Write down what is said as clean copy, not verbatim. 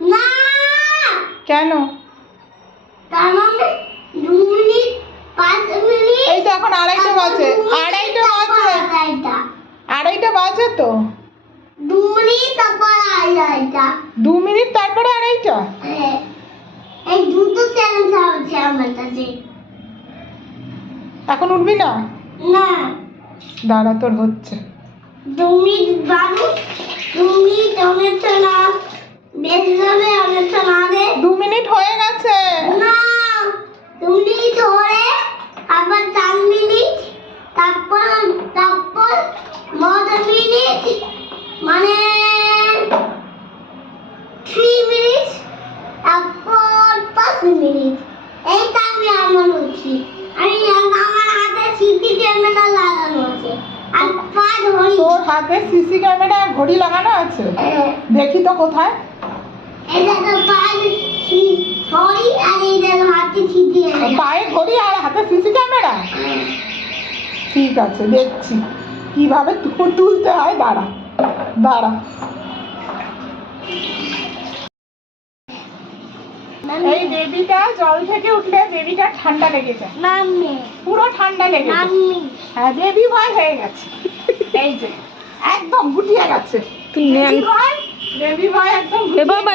না কেন? তার মানে 2 মিনিট 5 মিনিট। এই তো এখন 2:30 বাজে। 2:30 বাজে তো। 2 মিনিট তারপর 2:30। 2 মিনিট তারপরে 2:30? এই দুটো চ্যালেঞ্জ আছে আমার কাছে। এখন উঠবি না? না দাঁড়া, তোর হচ্ছে। 2 মিনিট বাদু। 2 মিনিট অনেকটা না বেশি যাবে, অনেকটা না রে। 2 মিনিট হয়ে গেছে। না 2 মিনিট ধরে আবার 4 মিনিট তারপর 9 মিনিট মানে 3 মিনিট তারপর 5 মিনিট। এইটা আমি আমার হচ্ছি। আমি আমার হাতে সিসি ক্যামেরা লাগানো আছে আর 5 ঘড়ি। তোর হাতে সিসি ক্যামেরা আর ঘড়ি লাগানো আছে? দেখি তো কোথায়। এই দেখো 5 ঘড়ি আর এই দেখো হাতে সিসি ক্যামেরা। পায়ে ঘড়ি আর হাতে সিসি ক্যামেরা? ঠিক আছে, দেখছি কিভাবে তুলতে হয়। দাঁড়া দাঁড়া। এই বেবিটা জল থেকে উঠলে বেবিটা ঠান্ডা লেগে যায়। মাম্মি পুরো ঠান্ডা লেগে যায়। মাম্মি হ্যাঁ, বেবি ভয় হয়ে গেছে। এই যে একদম গুটিয়ে গেছে। তুই নে। বেবি ভয় একদম এ বাবা,